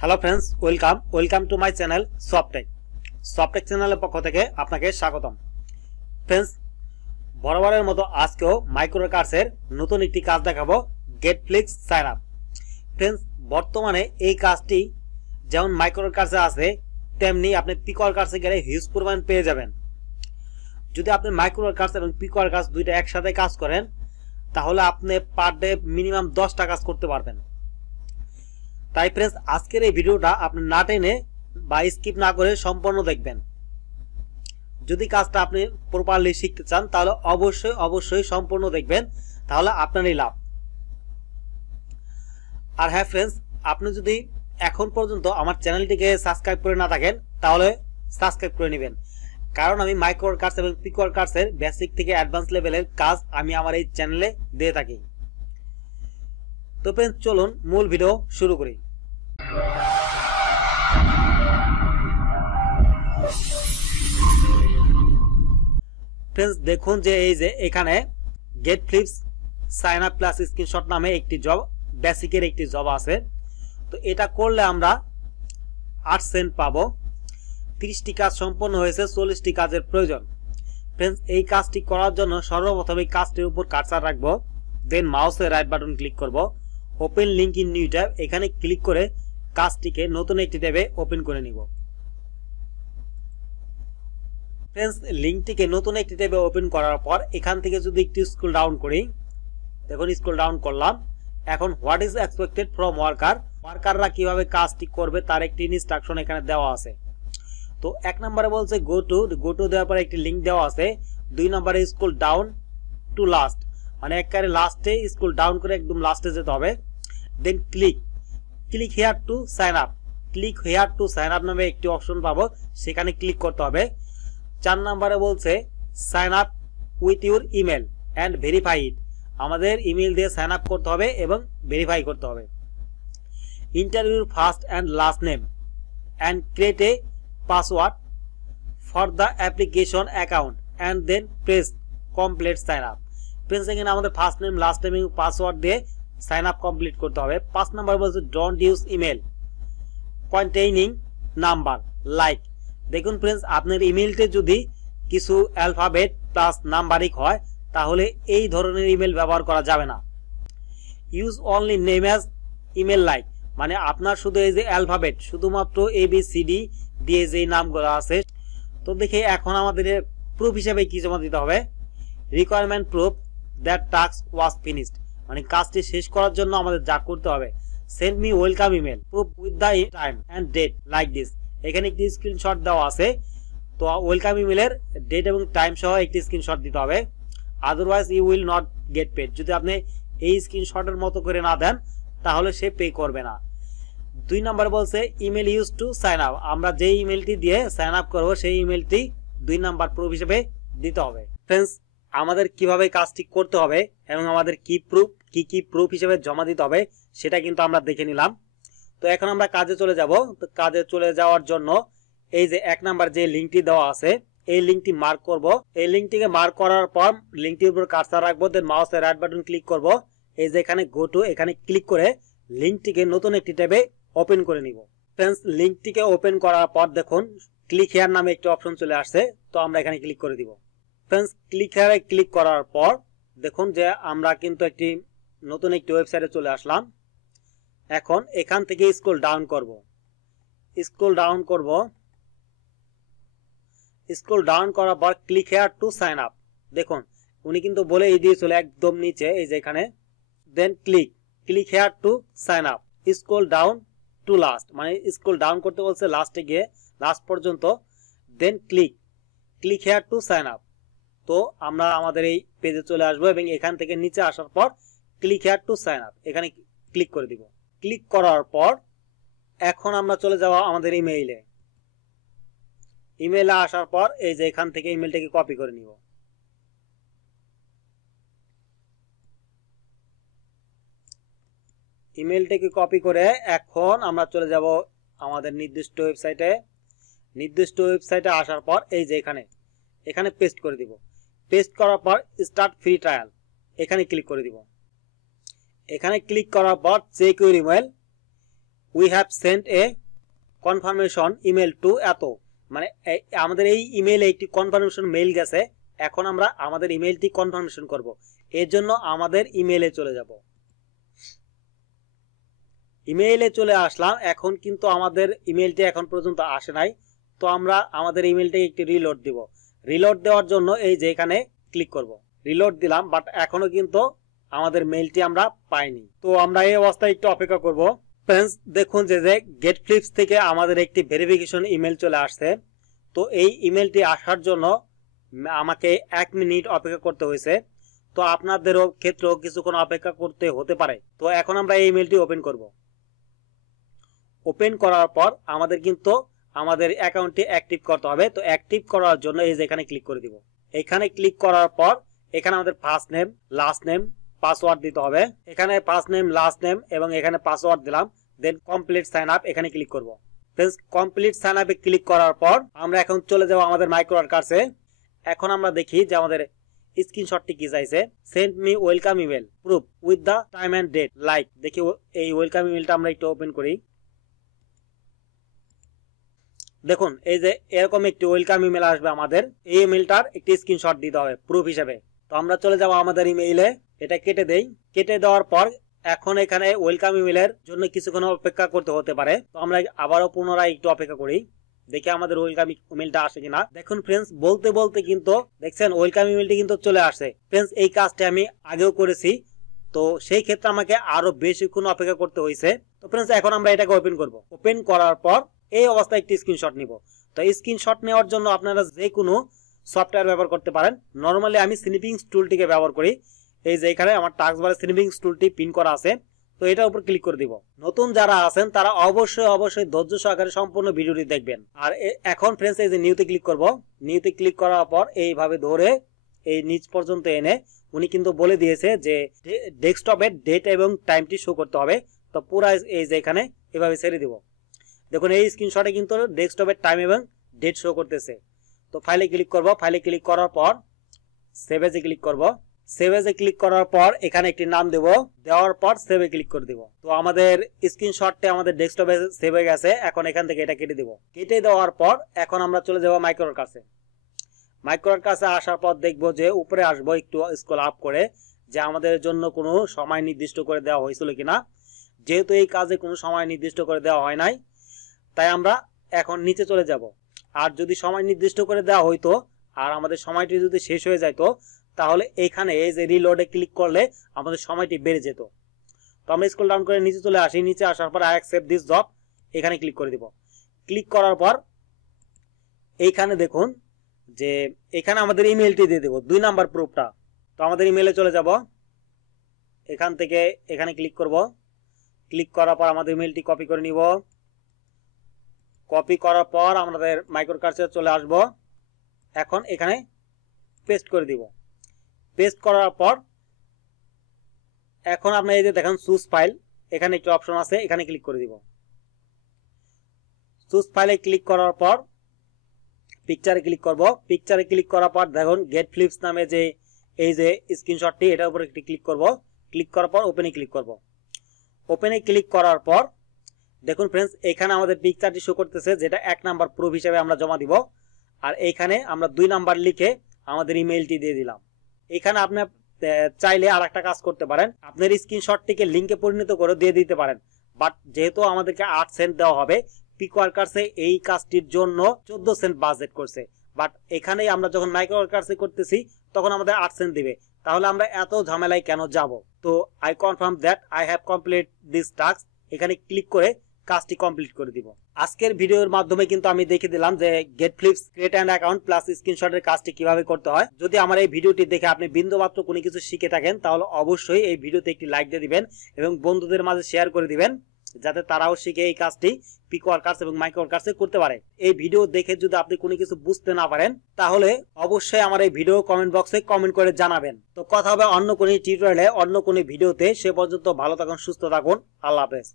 Hello friends, welcome to my channel Softech চ্যানেলের পক্ষ থেকে আপনাকে স্বাগতম। ফ্রেন্ডস, বরাবরের মতো আজকেও মাইক্রোওয়ার্কার্সের নতুন একটি কাজ দেখাবো, গেটফ্লিক্স সাইন আপ। ফ্রেন্ডস, বর্তমানে এই কাজটি যেমন মাইক্রোওয়ার্কার্সে আছে তেমনি আপনি পিকওয়ার্কার্সে গেলে হিউজ পরিমাণ পেয়ে যাবেন। যদি আপনি মাইক্রোওয়ার্কার্স এবং পিকওয়ার্কার্স দুইটা একসাথে কাজ করেন তাহলে আপনি পার ডে মিনিমাম 10টা কাজ করতে পারবেন। তাই ফ্রেন্ডস, আজকের এই ভিডিওটা আপনি না টেনে বা স্কিপ না করে সম্পূর্ণ দেখবেন। যদি কাজটা আপনি প্রপারলি শিখতে চান তাহলে অবশ্যই সম্পূর্ণ দেখবেন, তাহলে আপনারই লাভ। আর হ্যাঁ ফ্রেন্ডস, আপনি যদি এখন পর্যন্ত আমার চ্যানেলটিকে সাবস্ক্রাইব করে না থাকেন তাহলে সাবস্ক্রাইব করে নেবেন, কারণ আমি মাইক্রোওয়ার্কার্স এবং পিকওয়ার্কার্সের বেসিক থেকে অ্যাডভান্স লেভেলের কাজ আমি আমার এই চ্যানেলে দিয়ে থাকি। তো ফ্রেন্ডস, চলুন মূল ভিডিও শুরু করি। ফ্রেন্ডস, দেখুন যে এই যে এখানে গেটফ্লিক্স সাইন আপ প্লাস স্ক্রিনশট নামে একটি জব, বেসিকের একটি জব আছে। তো এটা করলে আমরা 8 সেন্ট পাবো। 30টি কাজ সম্পন্ন হয়েছে, 40টি কাজের প্রয়োজন। ফ্রেন্ডস, এই কাজটি করার জন্য সর্বপ্রথম এই কাজটির উপর কার্সার রাখবো, দেন মাউসের রাইট বাটন ক্লিক করব, open link in new tab, এখানে ক্লিক করে কাজটিকে নতুন একটি ট্যাবে ওপেন করে নিব। ফ্রেন্ডস, লিংকটিকে নতুন একটি ট্যাবে ওপেন করার পর এখান থেকে যদি একটু স্ক্রল ডাউন করি, দেখুন স্ক্রল ডাউন করলাম। এখন হোয়াট ইজ এক্সপেক্টেড ফ্রম ওয়ার্কাররা কিভাবে কাজটি করবে তার একটি ইনস্ট্রাকশন এখানে দেওয়া আছে। তো 1 নম্বরে বলছে গো টু দেওয়ার পরে একটি লিংক দেওয়া আছে। 2 নম্বরে স্ক্রল ডাউন টু লাস্ট, মানে একবারে লাস্টে স্ক্রল ডাউন করে একদম লাস্টে যেতে হবে। Then click here to sign up নামে একটি অপশন পাবো, সেখানে ক্লিক করতে হবে। 4 নম্বরে বলছে sign up with your email and verify it, আমাদের ইমেল দিয়ে সাইন আপ করতে হবে এবং ভেরিফাই করতে হবে। ইন্টারভিউর first and last name and create a password for the application account and then press complete sign up. Friends, এখানে আমাদের ফার্স্ট নেম, লাস্ট নেম এবং পাসওয়ার্ড দিয়ে সাইন আপ কমপ্লিট করতে হবে। 5 নম্বর বলছে don't use email containing number like. দেখুন friends, আপনার ইমেলটি যদি কিছু অ্যালফাবেট প্লাস নাম্বারিক হয় তাহলে এই ধরনের ইমেল ব্যবহার করা যাবে না। Use only name as email like, মানে আপনার শুধু এই যে অ্যালফাবেট শুধুমাত্র ABCD দিয়ে যে নামগুলো আছে। তো দেখে এখন আমাদের প্রুফ হিসেবে কি জমা দিতে হবে, requirement proof that task was finished, মানে কাজটি শেষ করার জন্য আমাদের যা করতে হবে, send me welcome email proof with the time and date like this. এখানে একটি স্ক্রিনশট দেওয়া আছে, তো ওয়েলকাম ইমেলের ডেট এবং টাইম সহ একটি স্ক্রিনশট দিতে হবে, otherwise you will not get paid. যদি আপনি এই স্ক্রিনশটের মতো করে না দেন তাহলে সে পে করবে না। 2 নম্বর বলছে email use to sign up, আমরা যে ইমেলটি দিয়ে সাইন আপ করবো সেই ইমেলটি 2 নাম্বার প্রুফ হিসেবে দিতে হবে। ফ্রেন্ডস, আমাদের কিভাবে কাজটি করতে হবে এবং আমাদের কি প্রুফ হিসেবে জমা দিতে হবে সেটা কিন্তু আমরা দেখে নিলাম। তো এখন আমরা কাজে চলে যাব। তো কাজে চলে যাওয়ার জন্য এই যে 1 নাম্বার যে লিংকটি দেওয়া আছে এই লিংকটি মার্ক করব। এই লিংকটিকে মার্ক করার পর লিংকটির উপর কার্সার রাখবো, দেন মাউসের রাইট বাটন ক্লিক করব, এই যে এখানে গো টু, এখানে ক্লিক করে লিংকটিকে নতুন একটি ট্যাবে ওপেন করে নিব। ফ্রেন্ডস, লিংকটিকে ওপেন করার পর দেখুন ক্লিক হিয়ার নামে একটি অপশন চলে আসছে, তো আমরা এখানে ক্লিক করে দিব। ফ্রেন্ডস, ক্লিক হিয়ারে ক্লিক করার পর দেখুন যে আমরা কিন্তু নতুন একটি ওয়েবসাইটে চলে আসলাম। এখন এখান থেকে স্ক্রল ডাউন করব, স্ক্রল ডাউন করার পর click here to sign up. দেখুন উনি কিন্তু বলেই দিয়েছিল একদম নিচে, এই যে এখানে, then click here to sign up, scroll down to last, মানে স্ক্রল ডাউন করতে বলছে লাস্টে গিয়ে লাস্ট পর্যন্ত, then click here to sign up. তো আমরা আমাদের এই পেজে চলে আসবো এবং এখান থেকে নিচে আসার পর click here to sign up এখানে ক্লিক করে দিব। ক্লিক করার পর এখন আমরা চলে যাব আমাদের ইমেইলে আসার পর এই যে এখান থেকে ইমেলটাকে কপি করে নিব। ইমেলটাকে কপি করে এখন আমরা চলে যাব আমাদের নির্দিষ্ট ওয়েবসাইটে আসার পর এই যে এখানে পেস্ট করে দিব। পেস্ট করার পর স্টার্ট ফ্রি ট্রায়াল এখানে ক্লিক করে দিব। এখানে ক্লিক করার পর check your email we have sent a confirmation email to এত, মানে আমাদের এই ইমেইলে একটি কনফার্মেশন মেইল গেছে, এখন আমরা আমাদের ইমেইলটি কনফার্মেশন করব। এর জন্য আমাদের ইমেইলে চলে যাব। ইমেইলে চলে আসলাম, এখন কিন্তু আমাদের ইমেইলটি এখন পর্যন্ত আসে নাই, তো আমরা আমাদের ইমেইলটি একটি রিলোড দিব। রিলোড দেওয়ার জন্য এই যে এখানে ক্লিক করব, রিলোড দিলাম, বাট এখনো কিন্তু আমাদের মেইলটি আমরা পাইনি। তো আমরা এই অবস্থায় একটু অপেক্ষা করব। ফ্রেন্ডস, দেখুন যে গেটফ্লিক্স থেকে আমাদের একটি ভেরিফিকেশন ইমেল চলে আসছে। তো এই ইমেলটি আসার জন্য আমাকে 1 মিনিট অপেক্ষা করতে হয়েছে। তো আপনাদেরও ক্ষেত্রেও কিছুক্ষণ অপেক্ষা করতে হতে পারে। তো এখন আমরা এই ইমেলটি ওপেন করব। ওপেন করার পর আমাদের কিন্তু আমাদের অ্যাকাউন্টটি অ্যাক্টিভ করতে হবে। তো অ্যাক্টিভ করার জন্য এই যে এখানে ক্লিক করে দিব। এখানে ক্লিক করার পর এখানে আমাদের first name, last name, password দিতে হবে। এখানে ফার্স্ট নেম, লাস্ট নেম এবং এখানে পাসওয়ার্ড দিলাম। দেন কমপ্লিট সাইন আপ, এখানে ক্লিক করব। ফ্রেন্ডস, কমপ্লিট সাইন আপে ক্লিক করার পর আমরা এখন চলে যাব আমাদের মাইক্রোওয়ার্কার্সে। এখন আমরা দেখি যে আমাদের স্ক্রিনশটটি কি চাইছে। Send me welcome email proof with the time and date like. দেখি এই ওয়েলকাম ইমেলটা আমরা একটু ওপেন করি। দেখুন এই যে এরকম একটি ওয়েলকাম ইমেল আসবে আমাদের। এই ইমেলটার একটি স্ক্রিনশট দিতে হবে প্রুফ হিসেবে। তো আমরা চলে যাব আমাদের ইমেইলে, এটা কেটে দেই। কেটে দেওয়ার পর এখন এখানে ওয়েলকাম ইমেলের জন্য কিছুক্ষণ অপেক্ষা করতে হতে পারে। তো আমরা আবারও পুনরায় একটু অপেক্ষা করি, দেখি আমাদের ওয়েলকাম ইমেলটা আসে কিনা। দেখুন ফ্রেন্ডস, বলতে বলতে কিন্তু দেখছেন ওয়েলকাম ইমেলটি কিন্তু চলে আসছে। ফ্রেন্ডস, এই কাজটি আমি আগেও করেছি, তো সেই ক্ষেত্রে আমাকে আরো বেশিক্ষণ অপেক্ষা করতে হয়েছে। তো ফ্রেন্ডস, এখন আমরা এটাকে ওপেন করব। ওপেন করার পর এই অবস্থায় একটি স্ক্রিনশট নিব। তো স্ক্রিনশট নেওয়ার জন্য আপনারা যে কোনো সফটওয়্যার ব্যবহার করতে পারেন। নরমালি আমি স্নিপিং টুলটিকে ব্যবহার করি। এই যে এখানে আমার টাস্ক বারে স্নিপিং টুলটি পিন করা আছে, তো এটার উপর ক্লিক করে দিব। নতুন যারা আছেন তারা অবশ্যই ধৈর্য সহকারে সম্পূর্ণ ভিডিওটি দেখবেন। আর এখন ফ্রেন্ডস, এই যে নিউতে ক্লিক করব। নিউতে ক্লিক করার পর এইভাবে ধরে এই নিচ পর্যন্ত এনে উনি কিন্তু বলে দিয়েছে যে ডেস্কটপের ডেট এবং টাইমটি শো করতে হবে। তো পুরা এই যে এখানে এভাবে ছেড়ে দিব। দেখুন এই স্ক্রিনশটে কিন্তু ডেস্কটপের টাইম এবং ডেট শো করতেছে। তো ফাইলে ক্লিক করব। ফাইলে ক্লিক করার পর সেভ এজে ক্লিক করব। সেভ এজে ক্লিক করার পর এখানে একটি নাম দেব, দেওয়ার পর সেভে ক্লিক করে দিব। তো আমাদের স্ক্রিনশটটি আমাদের ডেস্কটপে সেভ হয়ে গেছে। এখন এখান থেকে এটা কেটে দিব। কেটে দেওয়ার পর এখন আমরা চলে যাব মাইক্রোওয়ার্কার্সে। মাইক্রোওয়ার্কার্সে আসার পর দেখব যে উপরে আসবো একটু স্ক্রল আপ করে, যে আমাদের জন্য কোনো সময় নির্দিষ্ট করে দেওয়া হয়েছিল কিনা। যেহেতু এই কাজে কোনো সময় নির্দিষ্ট করে দেওয়া হয় নাই, তাই আমরা এখন নিচে চলে যাব। আর যদি সময় নির্দিষ্ট করে দেওয়া হইতো আর আমাদের সময়টি যদি শেষ হয়ে যাইতো, তাহলে এখানে এই যে রিলোডে ক্লিক করলে আমাদের সময়টি বেড়ে যেত। তো আমরা স্ক্রল ডাউন করে নিচে চলে আসি। নিচে আসার পর আই অ্যাকসেপ্ট দিস জব, এখানে ক্লিক করে দিব। ক্লিক করার পর এইখানে দেখুন যে এখানে আমাদের ইমেলটি দিয়ে দেব, 2 নাম্বার প্রুফটা। তো আমাদের ইমেলে চলে যাব। এখান থেকে এখানে ক্লিক করব। ক্লিক করার পর আমাদের ইমেলটি কপি করে নিব। কপি করার পর আমাদের মাইক্রোওয়ার্কার্সে চলে আসব। এখন এখানে পেস্ট করে দিব। পেস্ট করার পর এখন আপনি এই যে দেখেন চুজ ফাইল, এখানে একটি অপশন আছে, এখানে ক্লিক করে দিব। চুজ ফাইলে ক্লিক করার পর পিকচারে ক্লিক করব। পিকচারে ক্লিক করার পর দেখুন গেটফ্লিক্স নামে যে এই যে স্ক্রিনশটটি, এটার উপরে একটি ক্লিক করব। ক্লিক করার পর ওপেনে ক্লিক করব। ওপেনে ক্লিক করার পর দেখুন ফ্রেন্ডস, এখানে আমাদের পিকচারটি শো করতেছে, যেটা 1 নাম্বার প্রুফ হিসেবে আমরা জমা দিব। আর এইখানে আমরা 2 নাম্বার লিখে আমাদের ইমেইলটি দিয়ে দিলাম। এখানে আপনি চাইলে আর একটা কাজ করতে পারেন, আপনার স্ক্রিনশটটিকে লিঙ্কে পরিণত করে দিয়ে দিতে পারেন। বাট যেহেতু আমাদেরকে 8 সেন্ট দেওয়া হবে, পিকওয়ার্কার্সে এই কাজটির জন্য 14 সেন্ট বাজেট করছে। বাট এখানে আমরা যখন মাইক্রোওয়ার্কার্সে করতেছি তখন আমাদের 8 সেন্ট দিবে, তাহলে আমরা এত ঝামেলায় কেন যাব। তো I confirm that I have complete this task, এখানে ক্লিক করে কাজটি কমপ্লিট করে দিব। আজকের ভিডিওর মাধ্যমে কিন্তু আমি দেখে দিলাম যে গেটফ্লিক্স ক্রিয়েট অ্যান অ্যাকাউন্ট প্লাস স্ক্রিনশটের কাজটি কিভাবে করতে হয়। যদি আমার এই ভিডিওটি দেখে আপনি বিন্দুমাত্র কোনো কিছু শিখে থাকেন, তাহলে অবশ্যই এই ভিডিওতে একটি লাইক দিয়ে দিবেন এবং বন্ধুদের মাঝে শেয়ার করে দিবেন, যাতে তারাও শিখে এই কাজটি পিকওয়ার্কার্স এবং মাইক্রোওয়ার্কার্সে করতে পারে। এই ভিডিও দেখে যদি আপনি কোনো কিছু বুঝতে না পারেন, তাহলে অবশ্যই আমার এই ভিডিও কমেন্ট বক্সে কমেন্ট করে জানাবেন। তো কথা হবে অন্য কোনো টিউটোরিয়ালে, অন্য কোনো ভিডিওতে। সে পর্যন্ত ভালো থাকুন, সুস্থ থাকুন, আল্লাহ হাফেজ।